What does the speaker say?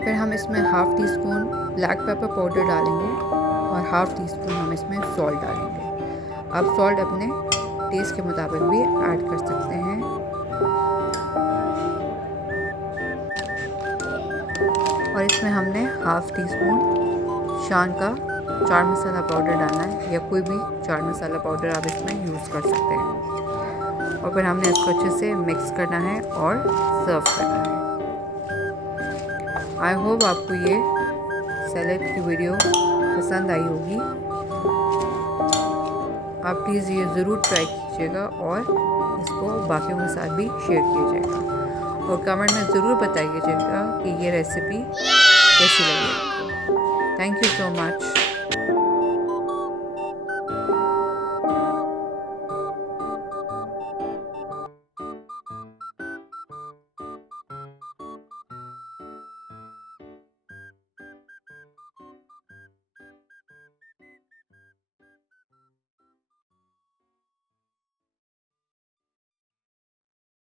फिर हम इसमें half tea spoon black pepper powder डालेंगे और हाफ़ टी स्पून हम इसमें सॉल्ट डालेंगे। आप सॉल्ट अपने टेस्ट के मुताबिक भी ऐड कर सकते हैं। और इसमें हमने हाफ़ टी स्पून शान का चाट मसाला पाउडर डालना है, या कोई भी चाट मसाला पाउडर आप इसमें यूज़ कर सकते हैं। और फिर हमने इसको अच्छे से मिक्स करना है और सर्व करना है। आई होप आपको ये सैलेड की वीडियो पसंद आई होगी। आप प्लीज़ ये ज़रूर ट्राई कीजिएगा और इसको बाकियों के साथ भी शेयर कीजिएगा और कमेंट में ज़रूर बताइएगा कि ये रेसिपी कैसी लगी। Thank you so much.